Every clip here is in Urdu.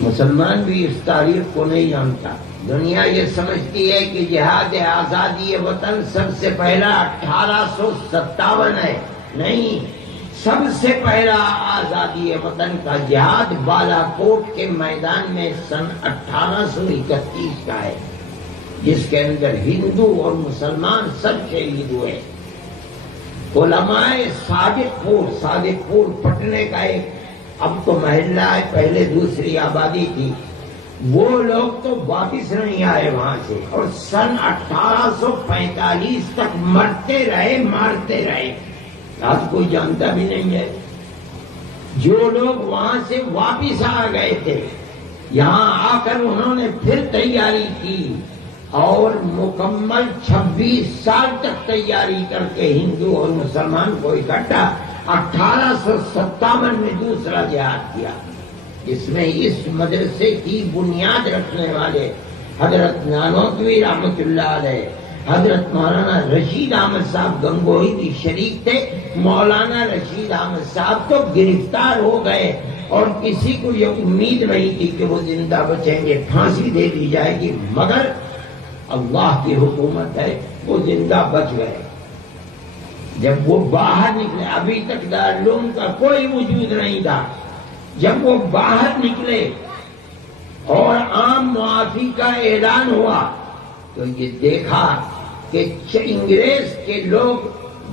مسلمان بھی اس تاریخ کو نہیں جانتا. دنیا یہ سمجھتی ہے کہ جہاد آزادی وطن سب سے پہلا 1857 ہے. نہیں، سب سے پہلا آزادی وطن کا جہاد بالا کوٹ کے میدان میں سن 1831 کا ہے، جس کے اندر ہندو اور مسلمان سب شہید ہوئے. علماء صادق پور پٹنے کا ایک اب تو محلہ ہے، پہلے دوسری آبادی تھی، وہ لوگ تو واپس نہیں آئے وہاں سے، اور سن 1845 تک مارتے رہے. آج کوئی جانتا بھی نہیں ہے. جو لوگ وہاں سے واپس آ گئے تھے، یہاں آ کر انہوں نے پھر تیاری کی اور مکمل 26 سال تک تیاری کر کے ہندو اور مسلمان کو اکٹھا 1857 میں دوسرا جہاد کیا، جس میں اس مدرسے کی بنیاد رکھنے والے حضرت نانوتوی رحمۃ اللہ علیہ، حضرت مولانا رشید احمد صاحب گنگوہی بھی شریک تھے. مولانا رشید احمد صاحب تو گرفتار ہو گئے اور کسی کو یہ امید نہیں تھی کہ وہ زندہ بچیں گے، پھانسی دے دی جائے گی، مگر اللہ کی حکومت ہے، وہ زندہ بچ گئے. جب وہ باہر نکلے، ابھی تک دارالعلوم کا کوئی وجود نہیں تھا، جب وہ باہر نکلے اور عام معافی کا اعلان ہوا تو یہ دیکھا کہ انگریز کے لوگ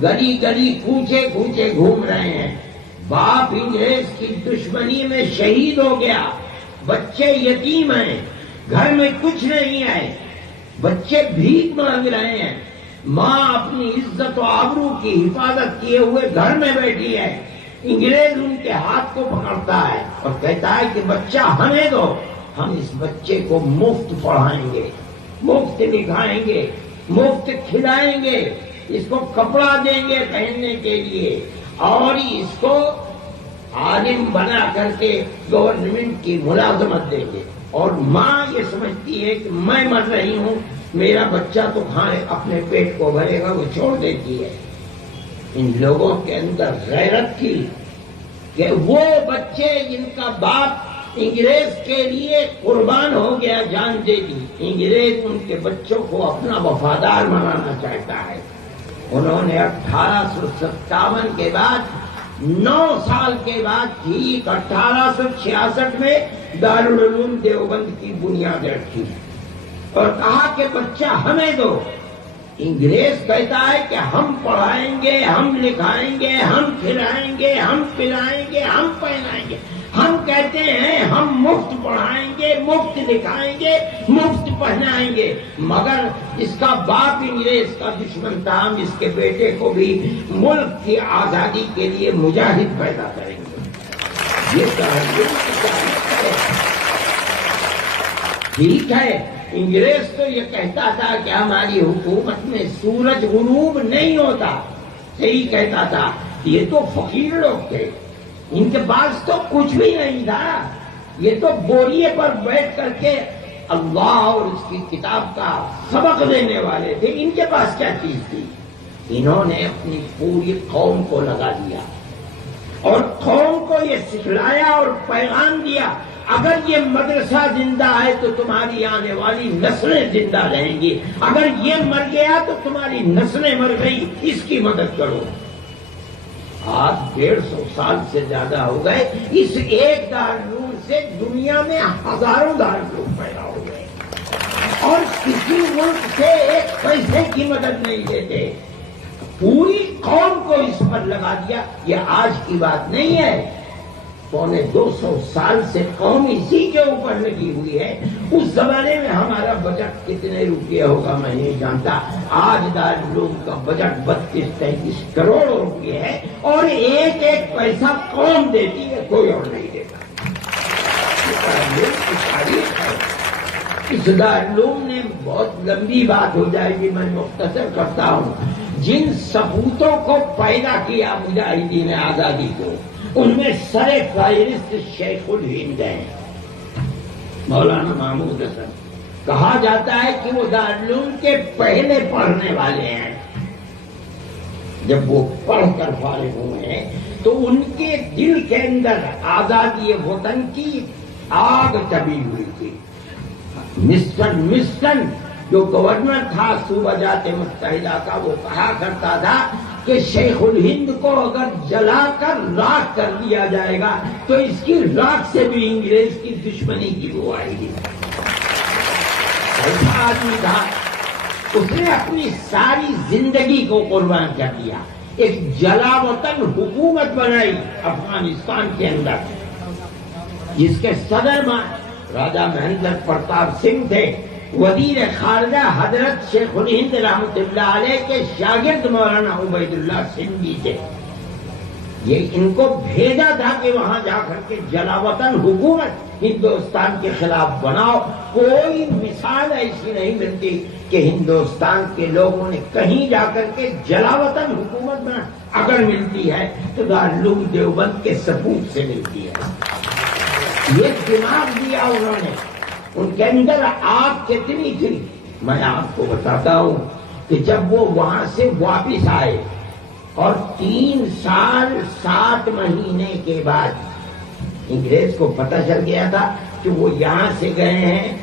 گلی گلی کوچے کوچے گھوم رہے ہیں. باپ انگریز کی دشمنی میں شہید ہو گیا، بچے یتیم ہیں، گھر میں کچھ نہیں ہے، بچے بھیک مانگ رہے ہیں، ماں اپنی عزت و آبرو کی حفاظت کیے ہوئے گھر میں بیٹھی ہے. انگریز ان کے ہاتھ کو پکڑتا ہے اور کہتا ہے کہ بچہ ہمیں دو، ہم اس بچے کو مفت پڑھائیں گے، مفت لکھائیں گے، مفت کھلائیں گے، اس کو کپڑا دیں گے پہننے کے لیے، اور اس کو عالم بنا کر کے گورنمنٹ کی ملازمت دیں گے. اور ماں یہ سمجھتی ہے کہ میں مر رہی ہوں، میرا بچہ تو کھائے اپنے پیٹ کو بھرے گا، وہ چھوڑ دیتی ہے. ان لوگوں کے اندر غیرت تھی کہ وہ بچے جن کا باپ انگریز کے لیے قربان ہو گیا، جان دے دی، انگریز ان کے بچوں کو اپنا وفادار بنانا چاہتا ہے. انہوں نے 1857 کے بعد 9 سال کے بعد ٹھیک 1866 میں دارالعلوم دیوبند کی بنیاد رکھی اور کہا کہ بچہ ہمیں دو. انگریز کہتا ہے کہ ہم پڑھائیں گے، ہم لکھائیں گے، ہم کھلائیں گے، ہم پلائیں گے، ہم پہنائیں گے. ہم کہتے ہیں ہم مفت پڑھائیں گے، مفت لکھائیں گے، مفت پہنائیں گے، مگر اس کا باپ انگریز کا دشمن تھا، ہم اس کے بیٹے کو بھی ملک کی آزادی کے لیے مجاہد پیدا کریں گے. یہ ٹھیک ہے. انگریز تو یہ کہتا تھا کہ ہماری حکومت میں سورج غروب نہیں ہوتا، صحیح کہتا تھا. یہ تو فقیر لوگ تھے، ان کے پاس تو کچھ بھی نہیں تھا، یہ تو بوریے پر بیٹھ کر کے اللہ اور اس کی کتاب کا سبق دینے والے تھے. ان کے پاس کیا چیز تھی؟ انہوں نے اپنی پوری قوم کو لگا دیا اور قوم کو یہ سکھلایا اور پیغام دیا، اگر یہ مدرسہ زندہ ہے تو تمہاری آنے والی نسلیں زندہ رہیں گی، اگر یہ مر گیا تو تمہاری نسلیں مر گئی، اس کی مدد کرو. آج 150 سال سے زیادہ ہو گئے، اس ایک دارالعلوم سے دنیا میں ہزاروں دارالعلوم پیدا ہو گئے اور کسی ملک سے ایک پیسے کی مدد نہیں دیتے. پوری قوم کو اس پر لگا دیا. یہ آج کی بات نہیں ہے، 250 سال سے قوم اسی کے اوپر لگی ہوئی ہے. اس زمانے میں ہمارا بجٹ کتنے روپے ہوگا میں نہیں جانتا. آج دارالعلوم کا بجٹ 32-33 کروڑ روپے ہے اور ایک ایک پیسہ قوم دیتی ہے، کوئی اور نہیں دیتا. تاریخ ہے. اس دارالعلوم نے بہت لمبی بات ہو جائے گی، میں مختصر کرتا ہوں. جن سپوتوں کو پیدا کیا مجاہدین آزادی کو، ان میں سر فہرست شیخ الہند ہیں، مولانا محمود حسن. کہا جاتا ہے کہ وہ دارالعلوم کے پہلے پڑھنے والے ہیں. جب وہ پڑھ کر فارغ ہوئے ہیں تو ان کے دل کے اندر آزادی وطن کی آگ تبھی ہوئی تھی۔ مسٹن جو گورنر تھا صوبہ جات متحدہ کا، وہ کہا کرتا تھا کہ شیخ الہند کو اگر جلا کر راکھ کر دیا جائے گا تو اس کی راکھ سے بھی انگریز کی دشمنی کی وہ آئے گی۔ ایسا آدمی تھا، اس نے اپنی ساری زندگی کو قربان کر دیا، ایک جلا وطن حکومت بنائی افغانستان کے اندر، جس کے صدر راجا مہندر پرتاپ سنگھ تھے، وزیر خارجہ حضرت شیخ الہند رحمۃ اللہ علیہ کے شاگرد مولانا عبید اللہ سندھی تھے۔ یہ ان کو بھیجا تھا کہ وہاں جا کر کے جلا وطن حکومت ہندوستان کے خلاف بناؤ۔ کوئی مثال ایسی نہیں ملتی کہ ہندوستان کے لوگوں نے کہیں جا کر کے جلا وطن حکومت بنا، اگر ملتی ہے تو دارالعلوم دیوبند کے سپوت سے ملتی ہے۔ یہ دماغ دیا انہوں نے، ان کے اندر آگ کتنی تھی میں آپ کو بتاتا ہوں کہ جب وہ وہاں سے واپس آئے اور 3 سال 7 مہینے کے بعد انگریز کو پتہ چل گیا تھا کہ وہ یہاں سے گئے ہیں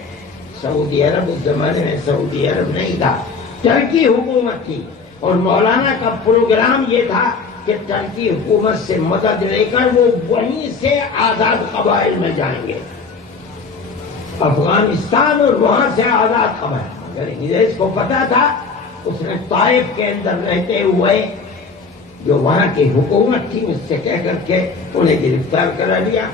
سعودی عرب، اس زمانے میں سعودی عرب نہیں تھا، ترکی حکومت تھی، اور مولانا کا پروگرام یہ تھا کہ ترکی حکومت سے مدد لے کر وہ وہیں سے آزاد قبائل میں جائیں گے، افغانستان اور وہاں سے آزاد قبائل۔ اگر انگریز کو پتا تھا، اس نے طائف کے اندر رہتے ہوئے جو وہاں کی حکومت تھی اس سے کہہ کر کے انہیں گرفتار کرا لیا،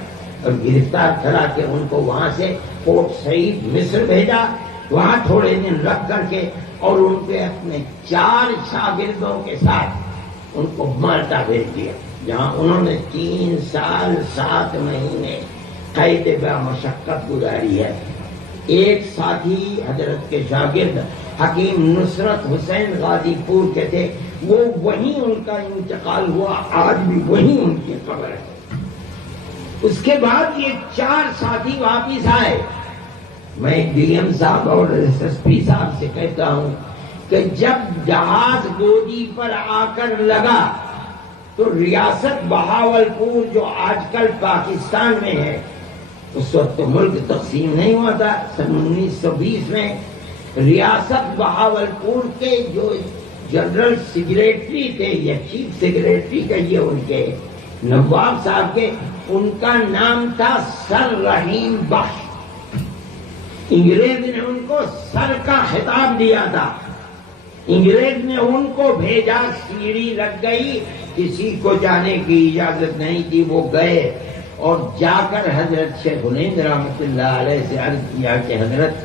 اور گرفتار کرا کے ان کو وہاں سے پورٹ سعید مصر بھیجا، وہاں تھوڑے دن رکھ کر کے اور ان کے اپنے 4 شاگردوں کے ساتھ ان کو مالٹا بھیج دیا، جہاں انہوں نے 3 سال 7 مہینے قید بہ مشقت گزاری ہے۔ ایک ساتھی حضرت کے شاگرد حکیم نصرت حسین غازی پور کے تھے، وہ وہیں ان کا انتقال ہوا، آج بھی وہیں ان کی قبر ہے۔ اس کے بعد یہ 4 ساتھی واپس آئے۔ میں ڈی ایم صاحب اور ایس ایس پی صاحب سے کہتا ہوں کہ جب جہاز گودی پر آ کر لگا تو ریاست بہاولپور جو آج کل پاکستان میں ہے، اس وقت تو ملک تقسیم نہیں ہوا تھا، سن 1920 میں ریاست بہاولپور کے جو جنرل سیکریٹری تھے یا چیف سیکریٹری کہیے ان کے نواب صاحب کے، ان کا نام تھا سر رحیم بخش۔ انگریز نے ان کو سر کا خطاب دیا تھا، انگریز نے ان کو بھیجا، سیڑھی لگ گئی، کسی کو جانے کی اجازت نہیں تھی، وہ گئے اور جا کر حضرت شیخ الہند رحمۃ اللہ علیہ سے عرض کیا کہ حضرت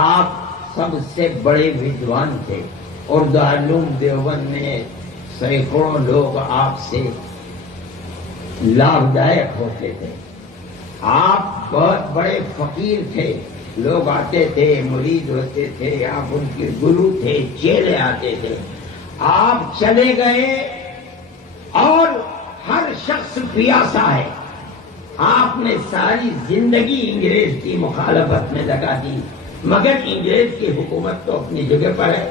آپ سب سے بڑے ودوان تھے اور دارالعلوم دیوبند میں سینکڑوں لوگ آپ سے لابھدائک ہوتے تھے، آپ بہت بڑے فقیر تھے، لوگ آتے تھے، مرید ہوتے تھے، آپ ان کے گرو تھے، چیلے آتے تھے، آپ چلے گئے اور ہر شخص پیاسا ہے، آپ نے ساری زندگی انگریز کی مخالفت میں لگا دی، مگر انگریز کی حکومت تو اپنی جگہ پر ہے،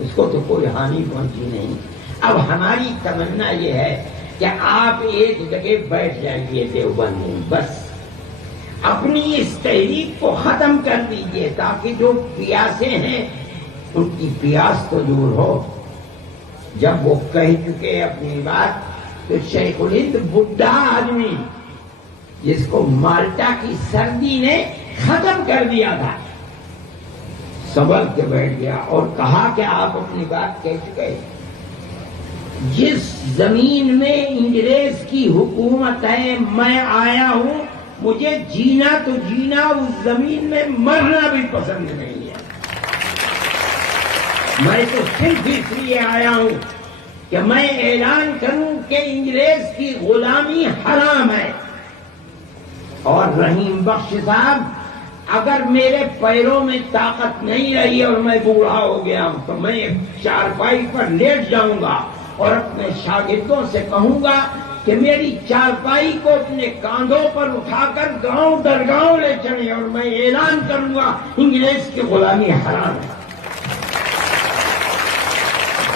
اس کو تو کوئی ہانی پہنچی نہیں۔ اب ہماری تمنا یہ ہے کہ آپ ایک جگہ بیٹھ جائیے دیوبند میں، بس اپنی اس تحریک کو ختم کر دیجیے تاکہ جو پیاسے ہیں ان کی پیاس تو دور ہو۔ جب وہ کہہ چکے اپنی بات تو شیخ الہند بڈھا آدمی جس کو مالٹا کی سردی نے ختم کر دیا تھا، سنبھل کے بیٹھ گیا اور کہا کہ آپ اپنی بات کہہ چکے، جس زمین میں انگریز کی حکومت ہے میں آیا ہوں، مجھے جینا تو جینا، اس زمین میں مرنا بھی پسند نہیں ہے، میں تو صرف اس لیے آیا ہوں کہ میں اعلان کروں کہ انگریز کی غلامی حرام ہے۔ اور رحیم بخش صاحب، اگر میرے پیروں میں طاقت نہیں رہی اور میں بوڑھا ہو گیا ہوں تو میں ایک چارپائی پر لیٹ جاؤں گا اور اپنے شاگردوں سے کہوں گا کہ میری چارپائی کو اپنے کاندھوں پر اٹھا کر گاؤں در گاؤں لے چلیں، اور میں اعلان کروں گا انگریز کی غلامی حرام ہے۔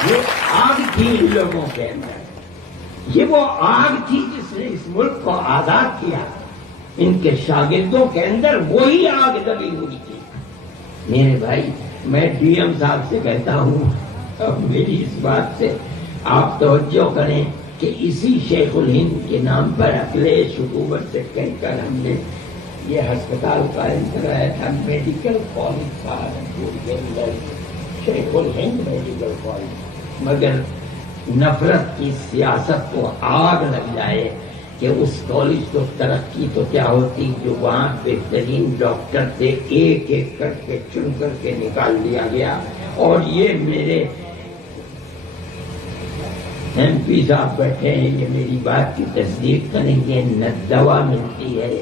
یہ آگ تھی ان لوگوں کے اندر، یہ وہ آگ تھی جس نے اس ملک کو آزاد کیا۔ ان کے شاگردوں کے اندر وہی آگ دبی ہوئی تھی۔ میرے بھائی، میں ڈی ایم صاحب سے کہتا ہوں، اب میری اس بات سے آپ توجہ کریں کہ اسی شیخ الہند کے نام پر اکھلیش حکومت سے کہہ کر ہم نے یہ ہسپتال قائم کرایا تھا، میڈیکل کالج سہارنپور کے اندر، شیخ الہند میڈیکل کالج، مگر نفرت کی سیاست کو آگ لگ جائے کہ اس کالج کو ترقی تو کیا ہوتی، جو وہاں بہترین ڈاکٹر تھے ایک ایک کر کے چن کر کے نکال دیا گیا۔ اور یہ میرے ایم پی صاحب بیٹھے ہیں، یہ میری بات کی تصدیق کریں گے، نہ دوا ملتی ہے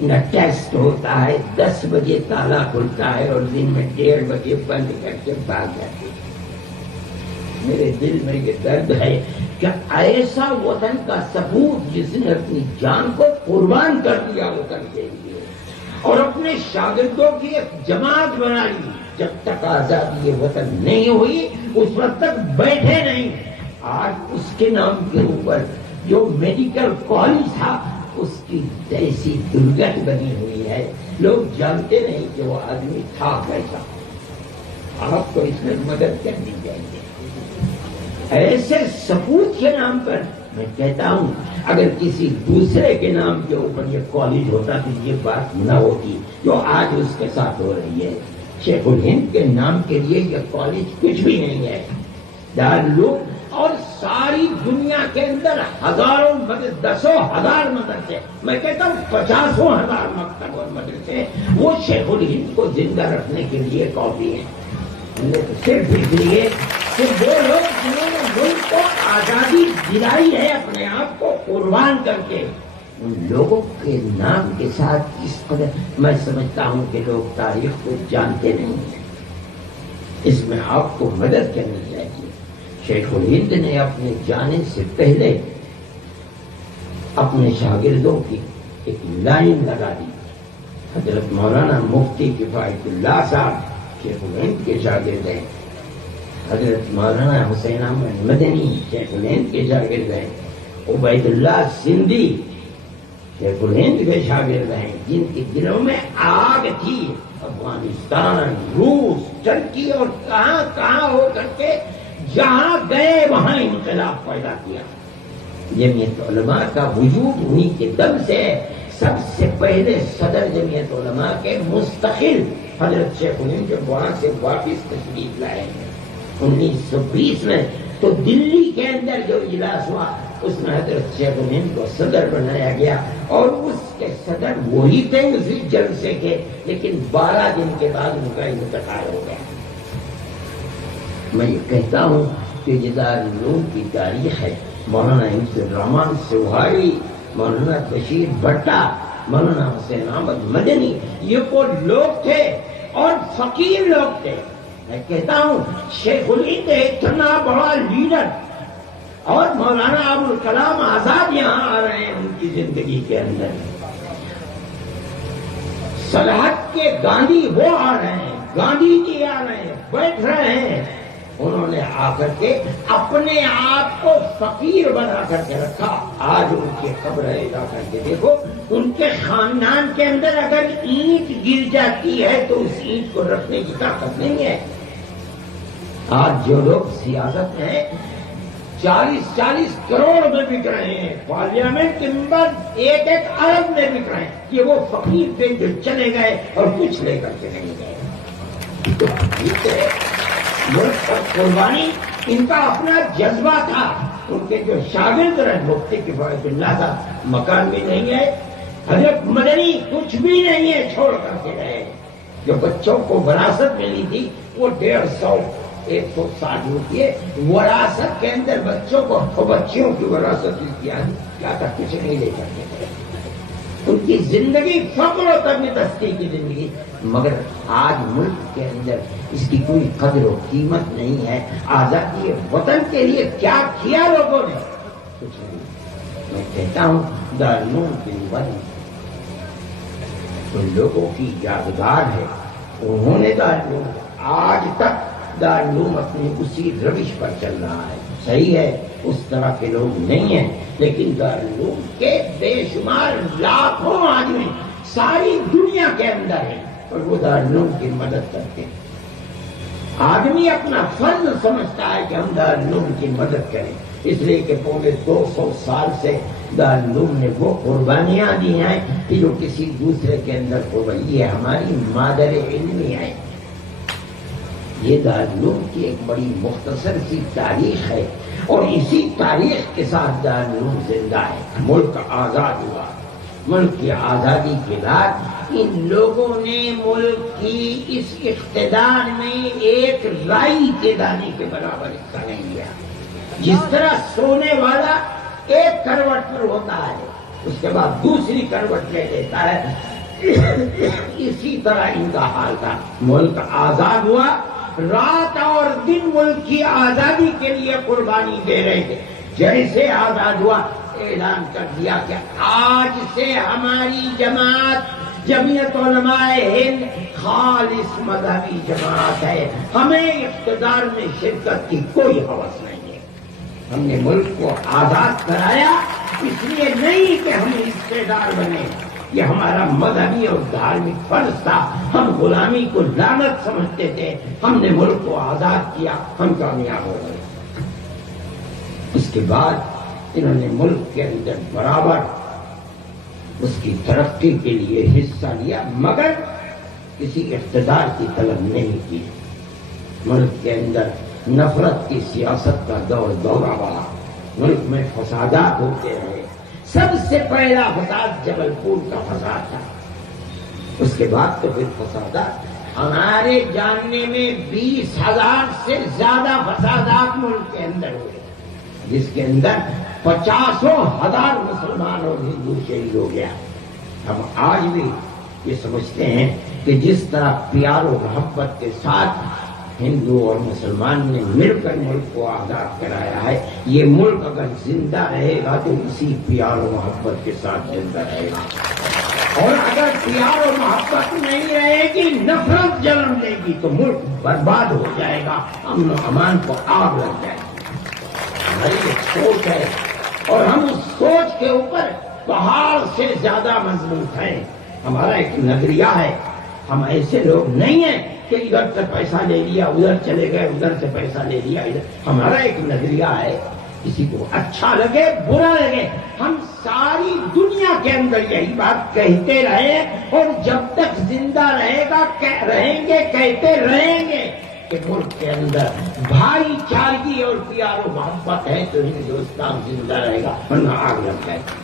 نہ ٹیسٹ ہوتا ہے، 10 بجے تالا کھلتا ہے اور دن میں 1:30 بجے بند کر کے بھاگ جاتے ہیں۔ میرے دل میں یہ درد ہے کہ ایسا وطن کا سپوت جس نے اپنی جان کو قربان کر دیا وطن کے لیے اور اپنے شاگردوں کی ایک جماعت بنا لی، جب تک آزادی یہ وطن نہیں ہوئی اس وقت تک بیٹھے نہیں۔ آج اس کے نام کے اوپر جو میڈیکل کالج تھا اس کی جیسی درگت بنی ہوئی ہے، لوگ جانتے نہیں کہ وہ آدمی تھا کیسا۔ آپ کو اس میں مدد کرنی چاہیے۔ ایسے سپوت کے نام پر میں کہتا ہوں، اگر کسی دوسرے کے نام کے اوپر یہ کالج ہوتا تو یہ بات نہ ہوتی جو آج اس کے ساتھ ہو رہی ہے۔ شیخ الہند کے نام کے لیے یہ کالج کچھ بھی نہیں ہے، دارالعلوم، اور ساری دنیا کے اندر ہزاروں مدرسے، 10,000 مدرسے، میں کہتا ہوں 50,000 مکتب اور مدرسے وہ شیخ الہند کو زندہ رکھنے کے لیے کافی ہیں۔ صرف اس لیے کہ وہ لوگ جنہوں نے ملک کو آزادی دلائی ہے اپنے آپ کو قربان کر کے، ان لوگوں کے نام کے ساتھ اس قدر میں سمجھتا ہوں کہ لوگ تاریخ کو جانتے نہیں ہیں۔ اس میں آپ کو مدد کرنی چاہیے۔ شیخ الہند نے اپنے جانے سے پہلے اپنے شاگردوں کی ایک لائن لگا دی۔ حضرت مولانا مفتی کفایت اللہ صاحب شیخ الہند کے شاگرد ہیں، حضرت مولانا حسین احمد مدنی شیخ الہند کے شاگرد ہیں، عبید اللہ سندھی شیخ الہند کے شاگرد ہیں، جن کے دلوں میں آگ تھی، افغانستان، روس، ترکی اور کہاں کہاں ہو کر کے جہاں گئے وہاں انقلاب پیدا کیا۔ جمعیت علماء کا وجود انہی کے دم سے، سب سے پہلے صدر جمعیت علماء کے مستقل حضرت شیخ الہند جب وہاں سے واپس تشریف لائے 1920 میں، تو دلی کے اندر جو اجلاس ہوا اس میں حضرت شیخ الہند کو صدر بنایا گیا، اور اس کے صدر وہی تھے اسی جلسے کے، لیکن 12 دن کے بعد ان کا انتقال ہو گیا۔ میں یہ کہتا ہوں کہ یہ دارالعلوم کی تاریخ ہے۔ مولانا عبد الرحمان سوہائی، مولانا بشیر بھٹا، مولانا حسین احمد مدنی، یہ وہ لوگ تھے اور فقیر لوگ تھے۔ میں کہتا ہوں شیخ الہند اتنا بڑا لیڈر، اور مولانا ابوالکلام آزاد یہاں آ رہے ہیں ان کی زندگی کے اندر، صلاحت کے گاندھی وہ آ رہے ہیں، گاندھی جی آ رہے ہیں، بیٹھ رہے ہیں۔ انہوں نے آ کر کے اپنے آپ کو فقیر بنا کر کے رکھا۔ آج ان کی قبریں جا کر کے دیکھو، ان کے خاندان کے اندر اگر اینٹ گر جاتی ہے تو اس اینٹ کو رکھنے کی طاقت نہیں ہے۔ آج جو لوگ سیاست میں 40 کروڑ میں بک رہے ہیں، پارلیمنٹ کے ممبر 1 ارب میں بک رہے ہیں، یہ وہ فقیر تھے جو چلے گئے اور کچھ لے کر کے نہیں گئے۔ تو ملک پر قربانی ان کا اپنا جذبہ تھا۔ ان کے جو شاگرد رہے مفتی کفایت اللہ کا مکان بھی نہیں ہے، حضرت مدنی کچھ بھی نہیں ہے چھوڑ کر کے گئے۔ جو بچوں کو وراثت ملی تھی وہ 150-160 روپئے وراثت کے اندر بچوں کو، بچیوں کی وراثت کیا تھا، کچھ نہیں لے کر کے گئے۔ ان کی زندگی فقر و تنگدستی کی زندگی، مگر آج ملک کے اندر اس کی کوئی قدر و قیمت نہیں ہے۔ آزادی وطن کے لیے کیا کیا لوگوں نے، کچھ نہیں۔ میں کہتا ہوں دارالعلوم کی وطن ان لوگوں کی یادگار ہے، انہوں نے دارالعلوم، آج تک دارالعلوم اپنی اسی روش پر چل رہا ہے۔ صحیح ہے اس طرح کے لوگ نہیں ہیں، لیکن دارالعلوم کے بے شمار لاکھوں آدمی ساری دنیا کے اندر ہیں اور وہ دارالعلوم کی مدد کرتے ہیں۔ آدمی اپنا فرض سمجھتا ہے کہ ہم دارالعلوم کی مدد کریں، اس لیے کہ پورے 200 سال سے دارالعلوم نے وہ قربانیاں دی ہیں کہ جو کسی دوسرے کے اندر قربانی، یہ ہماری مادر علمی ہے۔ یہ دارالعلوم کی ایک بڑی مختصر سی تاریخ ہے اور اسی تاریخ کے ساتھ دارالعلوم زندہ ہے۔ ملک آزاد ہوا، ملک کی آزادی کے بعد ان لوگوں نے ملک کی اس اقتدار میں ایک رائی کے دانے کے برابر حصہ نہیں لیا۔ جس طرح سونے والا ایک کروٹ پر ہوتا ہے اس کے بعد دوسری کروٹ لے لیتا ہے، اسی طرح ان کا حال تھا۔ ملک آزاد ہوا، رات اور دن ملک کی آزادی کے لیے قربانی دے رہے تھے۔ جیسے آزاد ہوا اعلان کر دیا کہ آج سے ہماری جماعت جمعیت علماء ہند خالص مذہبی جماعت ہے، ہمیں اقتدار میں شرکت کی کوئی ہوس نہیں ہے۔ ہم نے ملک کو آزاد کرایا اس لیے نہیں کہ ہم حصے دار بنے، یہ ہمارا مذہبی اور دھارمک فرض تھا۔ ہم غلامی کو لعنت سمجھتے تھے، ہم نے ملک کو آزاد کیا، ہم کامیاب ہو گئے۔ اس کے بعد انہوں نے ملک کے اندر برابر اس کی ترقی کے لیے حصہ لیا، مگر کسی اقتدار کی طلب نہیں کی۔ ملک کے اندر نفرت کی سیاست کا دورہ بڑھا، ملک میں فسادات ہوتے رہے۔ سب سے پہلا فساد جبل پور کا فساد تھا، اس کے بعد تو پھر فسادات ہمارے جاننے میں 20,000 سے زیادہ فسادات ملک کے اندر ہوئے، جس کے اندر 50,000 مسلمان اور ہندو شہید ہو گیا۔ ہم آج بھی یہ سمجھتے ہیں کہ جس طرح پیار و محبت کے ساتھ ہندو اور مسلمان نے مل کر ملک کو آزاد کرایا ہے، یہ ملک اگر زندہ رہے گا تو اسی پیار و محبت کے ساتھ زندہ رہے گا، اور اگر پیار و محبت نہیں رہے گی، نفرت جنم لے گی تو ملک برباد ہو جائے گا، امن و امان کو آگ لگ جائے گی۔ ہماری ایک سوچ ہے اور ہم اس سوچ کے اوپر پہاڑ سے زیادہ مضبوط ہیں۔ ہمارا ایک نظریہ ہے، ہم ایسے لوگ نہیں ہیں کہ ادھر سے پیسہ لے لیا ادھر چلے گئے، ادھر سے پیسہ لے لیا ادھر۔ ہمارا ایک نظریہ ہے، کسی کو اچھا لگے برا لگے، ہم ساری دنیا کے اندر یہی بات کہتے رہے اور جب تک زندہ رہے گا رہیں گے، کہتے رہیں گے کہ ملک کے اندر بھائی چارگی اور پیار و محبت ہے تو ہندوستان زندہ رہے گا، ورنہ آگ لگ جائے گا۔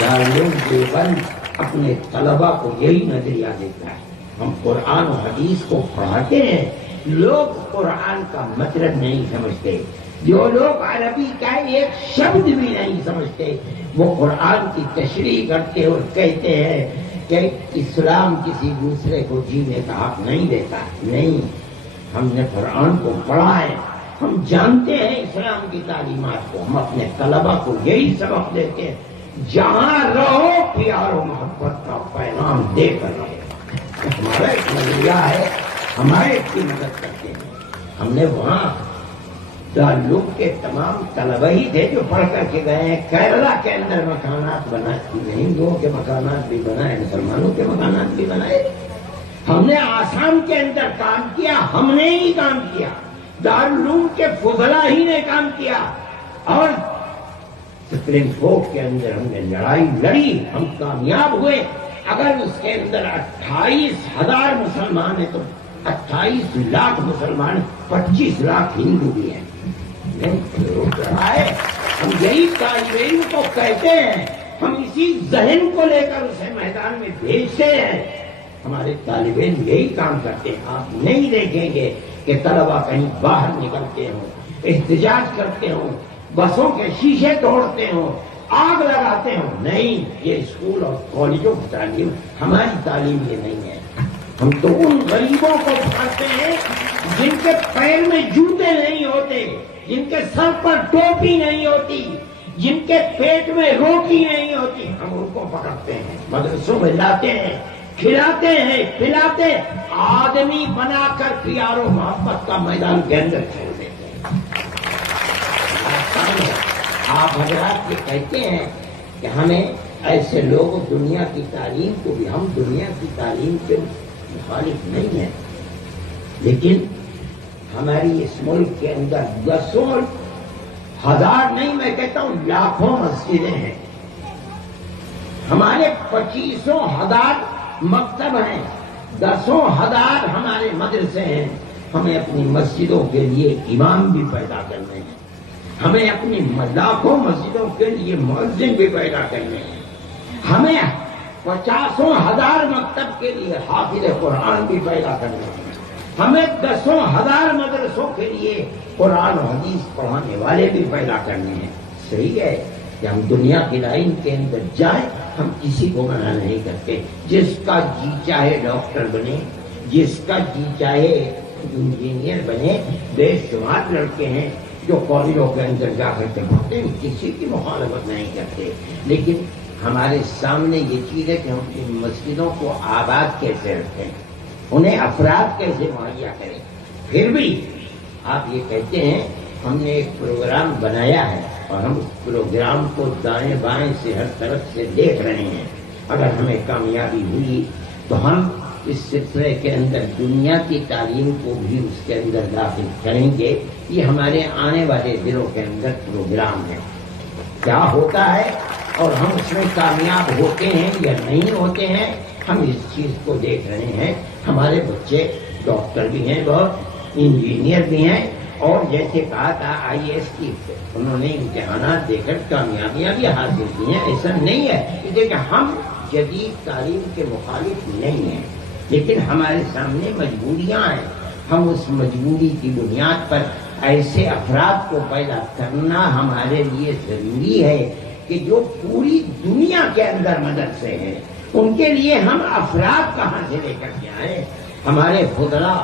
دارالعلوم دیوبند اپنے طلبا کو یہی نظریہ دیتا ہے۔ ہم قرآن و حدیث کو پڑھاتے ہیں، لوگ قرآن کا مطلب نہیں سمجھتے، جو لوگ عربی کا ایک شبد بھی نہیں سمجھتے وہ قرآن کی تشریح کرتے اور کہتے ہیں کہ اسلام کسی دوسرے کو جینے کا حق نہیں دیتا۔ نہیں، ہم نے قرآن کو پڑھا ہے، ہم جانتے ہیں اسلام کی تعلیمات کو، ہم اپنے طلبا کو یہی سبق دیتے ہیں، جہاں رہو پیار و محبت کا پیغام دے کر رہو۔ ہمارا ایک نظریہ ہے، ہمارے کی مدد کرتے ہیں۔ ہم نے وہاں دارالعلوم کے تمام طلبہ ہی تھے جو پڑھ کر کے گئے ہیں، کیرلا کے اندر مکانات بنائے، ہندوؤں کے مکانات بھی بنائے، مسلمانوں کے مکانات بھی بنائے۔ ہم نے آسام کے اندر کام کیا، ہم نے ہی کام کیا، دارالعلوم کے فضلاء ہی نے کام کیا، اور سپریم کورٹ کے اندر ہم نے لڑائی لڑی، ہم کامیاب ہوئے۔ اگر اس کے اندر 28,000 مسلمان ہیں تو 28 لاکھ مسلمان، 25 لاکھ ہندو بھی ہیں۔ ہم یہی طالب علم کو کہتے ہیں، ہم اسی ذہن کو لے کر اسے میدان میں بھیجتے ہیں۔ ہمارے طالب علم یہی کام کرتے ہیں۔ آپ نہیں دیکھیں گے کہ طلبا کہیں باہر نکلتے ہوں، احتجاج کرتے ہوں، بسوں کے شیشے توڑتے ہوں، آگ لگاتے ہوں۔ نہیں، یہ اسکول اور کالجوں کی تعلیم، ہماری تعلیم یہ نہیں ہے۔ ہم تو ان غریبوں کو پڑھاتے ہیں جن کے پیر میں جوتے نہیں ہوتے، جن کے سر پر ٹوپی نہیں ہوتی، جن کے پیٹ میں روٹی نہیں ہوتی، ہم ان کو پکڑتے ہیں، مدرسوں میں لاتے ہیں، کھلاتے ہیں، پلاتے، آدمی بنا کر پیار و محبت کا میدان کے اندر کھیل دیتے ہیں۔ آپ حضرات یہ کہتے ہیں کہ ہمیں ایسے لوگ دنیا کی تعلیم کو بھی، ہم دنیا کی تعلیم کے مخالف نہیں ہیں، لیکن ہماری اس ملک کے اندر دسوں ہزار نہیں، میں کہتا ہوں لاکھوں مسجدیں ہیں، ہمارے 25,000 مکتب ہیں، 10,000 ہمارے مدرسے ہیں، ہمیں اپنی مسجدوں کے لیے امام بھی پیدا کرنے ہیں، ہمیں اپنی لاکھوں مسجدوں کے لیے مؤذن بھی پیدا کرنے ہیں، ہمیں 50,000 مکتب کے لیے حافظ قرآن بھی پیدا کرنے ہیں، ہمیں 10,000 مدرسوں کے لیے قرآن و حدیث پڑھانے والے بھی پیدا کرنے ہیں۔ صحیح ہے کہ ہم دنیا کی لائن کے اندر جائیں، ہم کسی کو منع نہیں کرتے، جس کا جی چاہے ڈاکٹر بنے، جس کا جی چاہے انجینئر بنے، بے شمار لڑکے ہیں جو کالجوں کے اندر جا کر کے پڑھتے ہیں، کسی کی مخالفت نہیں کرتے، لیکن ہمارے سامنے یہ چیز ہے کہ ہم ان مسجدوں کو آباد کیسے رکھیں، انہیں افراد کیسے مہیا کریں۔ پھر بھی آپ یہ کہتے ہیں ہم نے ایک پروگرام بنایا ہے اور ہم اس پروگرام کو دائیں بائیں سے ہر طرف سے دیکھ رہے ہیں، اگر ہمیں کامیابی ہوئی تو ہم اس سلسلے کے اندر دنیا کی تعلیم کو بھی اس کے اندر داخل کریں گے۔ یہ ہمارے آنے والے دنوں کے اندر پروگرام ہے، کیا ہوتا ہے اور ہم اس میں کامیاب ہوتے ہیں یا نہیں ہوتے ہیں، ہم اس چیز کو دیکھ رہے ہیں۔ ہمارے بچے ڈاکٹر بھی ہیں، بہت انجینئر بھی ہیں، اور جیسے کہا تھا آئی ایس کی انہوں نے امتحانات دے کر کامیابیاں بھی حاصل کی ہیں، ایسا نہیں ہے کہ ہم جدید تعلیم کے مخالف نہیں ہیں، لیکن ہمارے سامنے مجبوریاں ہیں، ہم اس مجبوری کی بنیاد پر ایسے افراد کو پیدا کرنا ہمارے لیے ضروری ہے کہ جو پوری دنیا کے اندر مدرسے ہیں، ان کے لیے ہم افراد کہاں سے لے کر کے آئے۔ ہمارے خدرا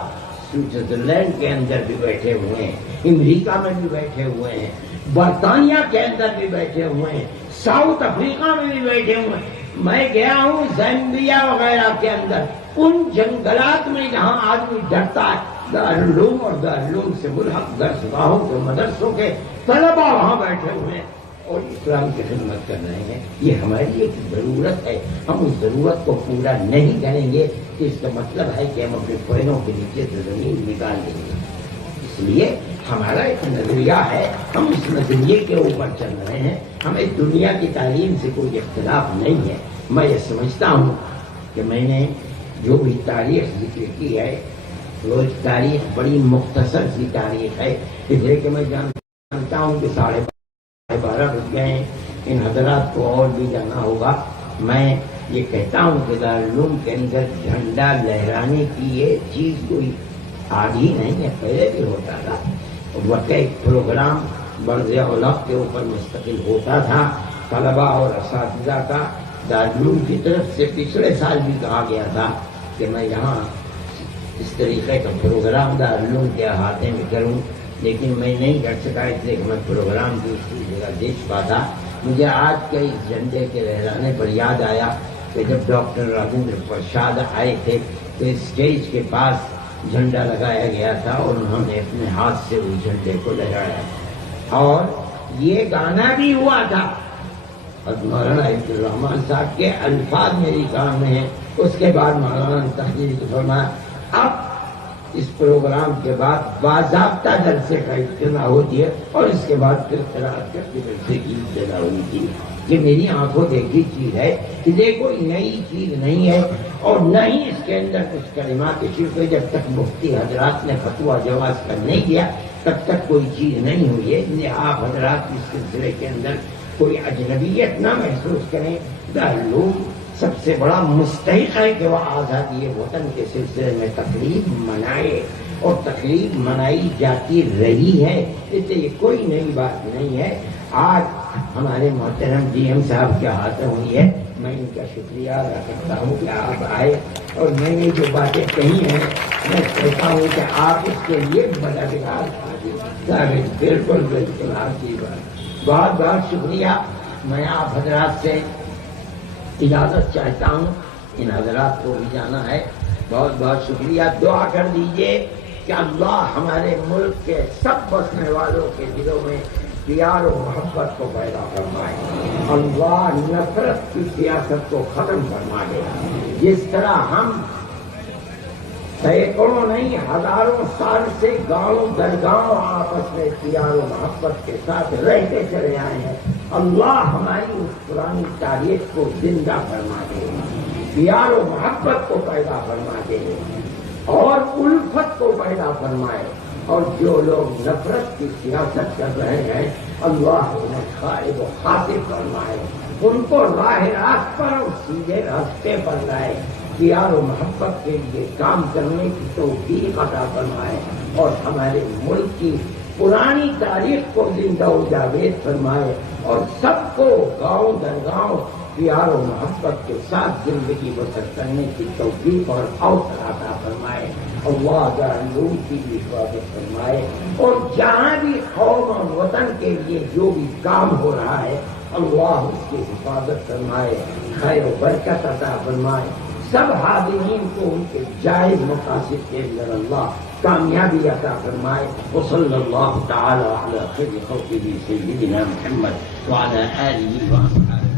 سوئٹزرلینڈ کے اندر بھی بیٹھے ہوئے ہیں، امریکہ میں بھی بیٹھے ہوئے ہیں، برطانیہ کے اندر بھی بیٹھے ہوئے ہیں، ساؤتھ افریقہ میں بھی بیٹھے ہوئے ہیں۔ میں گیا ہوں زامبیا وغیرہ کے اندر، ان جنگلات میں جہاں آدمی ڈرتا ہے، دارالعلوم اور دارالعلوم سے ملحق درسگاہوں کے مدرسوں کے طلبا وہاں بیٹھے ہوئے ہیں اور اسلام کی خدمت کر رہے ہیں۔ یہ ہماری ایک ضرورت ہے، ہم اس ضرورت کو پورا نہیں کریں گے کہ اس کا مطلب ہے کہ ہم اپنے پیروں کے نیچے سے زمین نکال دیں گے۔ اس لیے ہمارا ایک نظریہ ہے، ہم اس نظریے کے اوپر چل رہے ہیں، ہمیں دنیا کی تعلیم سے کوئی اختلاف نہیں ہے۔ میں یہ سمجھتا ہوں کہ میں نے جو بھی تاریخ ذکر کی ہے وہ تاریخ بڑی مختصر سی تاریخ ہے، اس لیے کہ میں جانتا ہوں کہ 12:30 بج گئے ہیں، ان حضرات کو اور بھی جانا ہوگا۔ میں یہ کہتا ہوں کہ دارالعلوم کے اندر جھنڈا لہرانے کی یہ چیز کوئی آج ہی نہیں ہے، پہلے بھی ہوتا تھا، واقعی ایک پروگرام برض اولاد کے اوپر مستقل ہوتا تھا، طلباء اور اساتذہ کا دارالعلوم کی طرف سے پچھلے سال بھی کہا گیا تھا کہ میں یہاں اس طریقے کا پروگرام دارالعلوم کے احاطے میں کروں، لیکن میں نہیں کر سکا، اس لیے کہ میں پروگرام دوسری جگہ دیکھ پاتا۔ مجھے آج کے اس جھنڈے کے لہرانے پر یاد آیا کہ جب ڈاکٹر راجندر پرساد آئے تھے تو اسٹیج کے پاس جھنڈا لگایا گیا تھا اور انہوں نے اپنے ہاتھ سے اس جھنڈے کو لہرایا اور یہ گانا بھی ہوا تھا، اور مولانا عبدالرحمان صاحب کے الفاظ میری کان میں ہیں۔ اس کے بعد مولانا تحریر فرمایا اب اس پروگرام کے بعد باضابطہ جلسے کا افتتاح ہوتی ہے اور اس کے بعد پھر قرأت کر کے جلسے کی ابتدا ہوئی تھی۔ یہ میری آنکھوں دیکھی چیز ہے کہ یہ کوئی نئی چیز نہیں ہے اور نہ ہی اس کے اندر کچھ کلمات شرک ہے۔ جب تک مفتی حضرات نے فتویٰ جواز کا نہیں کیا تب تک کوئی چیز نہیں ہوئی ہے، اس لیے آپ حضرات اس سلسلے کے اندر کوئی اجنبیت نہ محسوس کریں۔ دارالعلوم سب سے بڑا مستحق ہے کہ وہ آزادی وطن کے سلسلے میں تقریب منائے اور تقریب منائی جاتی رہی ہے، اس لیے یہ کوئی نئی بات نہیں ہے۔ آج ہمارے محترم ڈی ایم صاحب کے ہاتھوں ہوئی ہے، میں ان کا شکریہ ادا کرتا ہوں کہ آپ آئے اور میں نے جو باتیں کہی ہیں میں کہتا ہوں کہ آپ اس کے لیے مددگار بالکل بالکل آپ کی بات، بہت بہت شکریہ۔ میں آپ حضرات سے اجازت چاہتا ہوں، ان حضرات کو بھی جانا ہے، بہت بہت شکریہ۔ دعا کر دیجئے کہ اللہ ہمارے ملک کے سب بسنے والوں کے دلوں میں پیار و محبت کو پیدا فرمائے، اللہ نفرت کی سیاست کو ختم فرما دے۔ جس طرح ہم سینکڑوں نہیں ہزاروں سال سے گاؤں در گاؤں آپس میں پیار و محبت کے ساتھ رہتے چلے آئے ہیں، اللہ ہماری اس پرانی تاریخ کو زندہ فرما دے، پیار و محبت کو پیدا فرما دے اور الفت کو پیدا فرمائے، اور جو لوگ نفرت کی سیاست کر رہے ہیں اللہ انہیں خائب و خاطر فرمائے، ان کو راہ راست پر اور سیدھے راستے پر لائے، پیار و محبت کے لیے کام کرنے کی توفیق عطا فرمائے، اور ہمارے ملک کی پرانی تاریخ کو زندہ و جاوید فرمائے، اور سب کو گاؤں در گاؤں پیار و محبت کے ساتھ زندگی بسر کرنے کی توفیق اور اوسط عطا فرمائے۔ اللہ جانلوم کی بھی حفاظت فرمائے، اور جہاں بھی قوم اور وطن کے لیے جو بھی کام ہو رہا ہے اللہ اس کی حفاظت فرمائے، خیر و برکت عطا فرمائے، سب حاضرین کو ان کے جائز مقاصد کے اندر اللہ کامیابی عطا فرمائے۔ وصلی اللہ تعالی علی خیر خلقہ سیدنا محمد وعلی آلہ وصحبہ